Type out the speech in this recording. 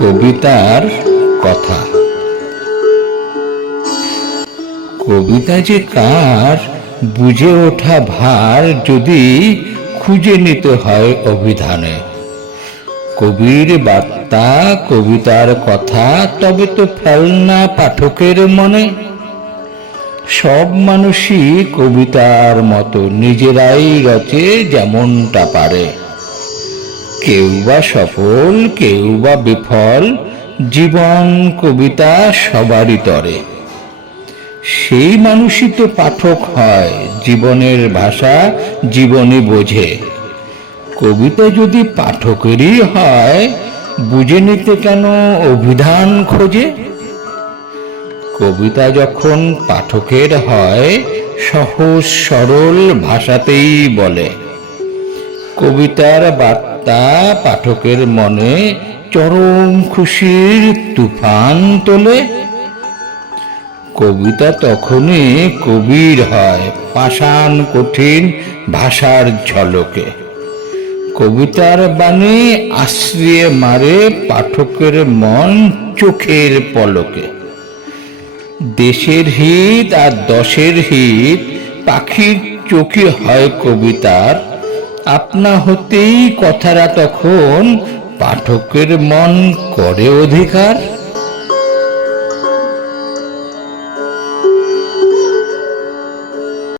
কবিতার কথা। কবিতা যে কার বুঝে ওঠা ভার যদি খুঁজে নিতে হয় অভিধানে। কবির বার্তা, কবিতার কথা, তবে তো ফেলনা পাঠকের মনে। সব মানুষই কবিতার মতো নিজেরাই রচে যেমনটা পারে। কেউ বা সফল কেউ বা বিফল, জীবন কবিতা সবারই তরে। সেই মানুষই তো পাঠক হয়, জীবনের ভাষা জীবনই বোঝে। কবিতা যদি পাঠকেরই হয়, বুঝে নিতে কেন অভিধান খোঁজে? কবিতা যখন পাঠকের হয়, সহজ সরল ভাষাতেই বলে। কবিতার বার্তা পাঠকের মনে চরম খুশির তুফান তোলে। কবিতা তখনই কবির হয়, পাষাণ কঠিন ভাষার ঝলকে। কবিতার বাণী আশ্রিয়ে মারে পাঠকের মন চোখের পলকে। দেশের হিত আর দশের হিত পাখির চোখে হয় কবিতার আপনা হতেই কথাটা তখন পাঠকের মন করে অধিকার।